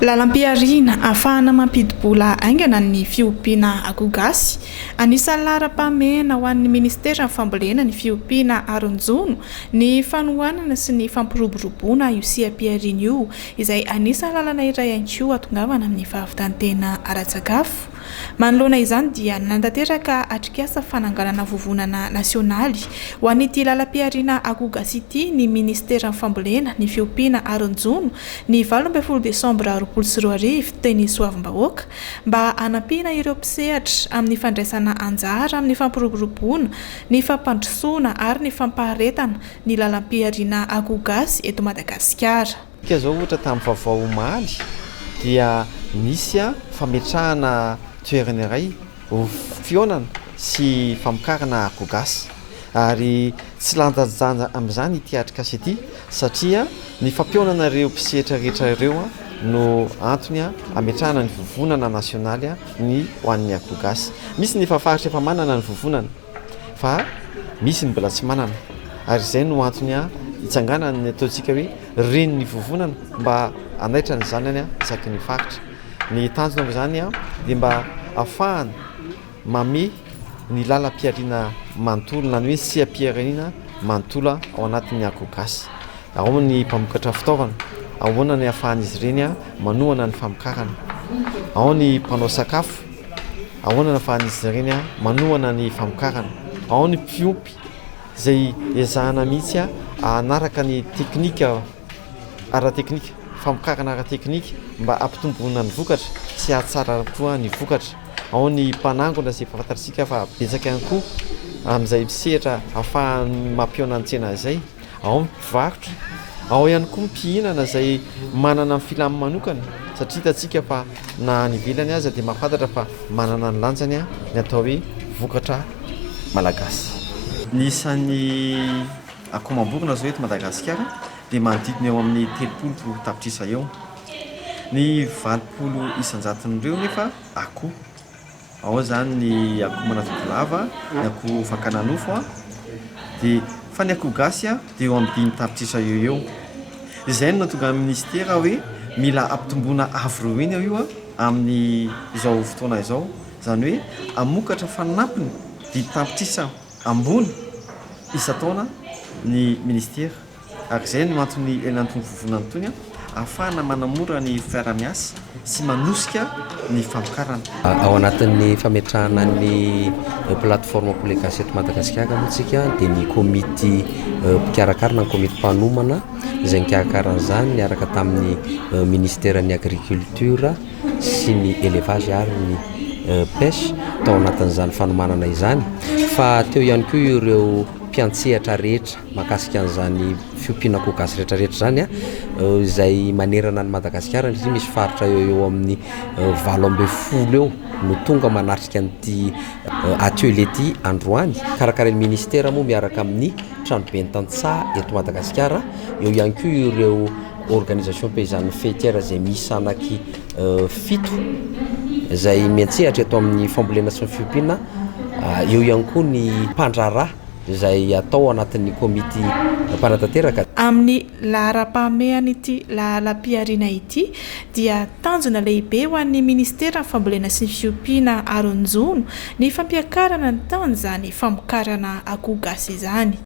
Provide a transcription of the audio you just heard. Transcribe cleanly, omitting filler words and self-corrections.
Lalam-piarina ahafahana mampidibola aingana ny fiompiana akoho gasy. Anisan'ny laharam-pahamehana ho an'ny ministera ny fambolena ny fiompiana aron-jono, ny fanohanana sy ny fampiroboroboana io siam-piarina io, izay anisan'ny lalana iray ihany koa hatongavana amin'ny fahavitantena ara-tsakafo. Manoloana izany dia nantanteraka atrikasa fananganana vovonana nasionaly ho an'ity lalam-piarina akoho gasy ity ny ministera ny fambolena ny fiompiana aron-jono ny 12 Desambra 2024 teny soavim-bahoaka mba hanampiana ireo mpisehatra amin'ny fandraisana anjara amin'ny fampiroboroboana, ny fampandrosoana ary ny fampaharetana ny lalam-piarina akoho gasy eto Madagasikara. Zao ohatra tamin'ny vaovao omaly dia nisy fametrahana toerana iray fionana sy famokarana akoho gasy ary tsy lanjanja amin'izany ity atrikasa ity satria ny fampionana ireo mpisehatra rehetra ireo no antony ametrahana ny vovonana nasionaly ny ho an'ny akoho gasy. Misy ny fahafaritra efa manana ny vovonana fa misy ny mbola tsy manana ary izay no antony hitsangana ny ataontsika hoe reny ny vovonana mba anaitra ny zanany isaky ny faritra. Ny tanjona amin'izany dia mba ahafahana mame ny lalam-piarina manontolo na ny hoe siam-piarina manontolo ao anatin'ny akoho gasy. Ao ny mpamokatra fitaovana, ahoana ny ahafahan'izy ireny manohana ny famokarana. Ao ny mpanao sakafo, ahoana ny ahafahan'izy ireny manohana ny famokarana. Ao ny mpiompy izay ezahana mihitsy hanaraka ny teknika ara-teknika, famokarana ara-teknika mba ampitomboana ny vokatra sy hahatsara koa ny vokatra. Ao ny mpanangona izay fafantatsika fa betsaka ihany koa amin'izay mpisehatra ahafahany mampiona ny tsena izay. Ao ny mpivarotra, ao ihany koa mpihinana izay manana ny filamy manokana satria hitantsika fa na ny ivelany aza dia mahafantatra fa manana ny lanjany ny atao hoe vokatra malagasy. Ny isan'ny akoho mamborona zao eto Madagasikara dia manodidina eo amin'ny 30 tapitrisa eo. Ny 20 isan-jaton'ireo nefa akoho. Ao zany ny akoho manatody lava, ny akoho fakana nofo dia fa ny akoho gasy dia eo amin'ny 5 tapitrisa eo. Izay no nahatonga ny ministera hoe mila ampitomboana avo roa iny io amin'ny izao fotoana izao, izany hoe amokatra fanampiny 5 tapitrisa ambony isa-taona ny ministera. Ary izay no antony enantony vovonana tony ahafahana manamora ny fiara-miasa sy manosika ny famokarana. Ao anatin'ny fametrahana ny plateforme application eto Madagasikara moatsika dia ny komity mpikarakarana, ny komity mpanomana izay nikarakarana niaraka tamin'ny ministeran'ny agriculture sy ny élevage ary ny pêche tao anatin'izany fanomanana izany. Fa teo ihany koa ireo mpiantsehatra rehetra mahakasika an'izany fiompiana akoho gasy rehetrarehetra zany izay manerana ny Madagasikara satria misy faritra eo amin'ny 12 eo no tonga manatrika an'ity atelier ity androany. Karakarain'ny ministera moa miaraka amin'ny tranoben'ny tantsaha eto Madagasikara, eo ihany koa ireo organisation paysanne faîtière izay misy anaky 7 izay miantsehatra eto amin'ny fambolena sy ny fiompiana. Eo ihany koa ny mpandraharaha izay atao anatin'ny komity mpanatanteraka. Amin'ny laharam-pahamehana ity lalam-piarina ity dia tanjona lehibe ho an'ny ministera ny fambolena sy ny fiompiana aron-jono ny fampiakarana ny tany izany famokarana akoho gasy izany.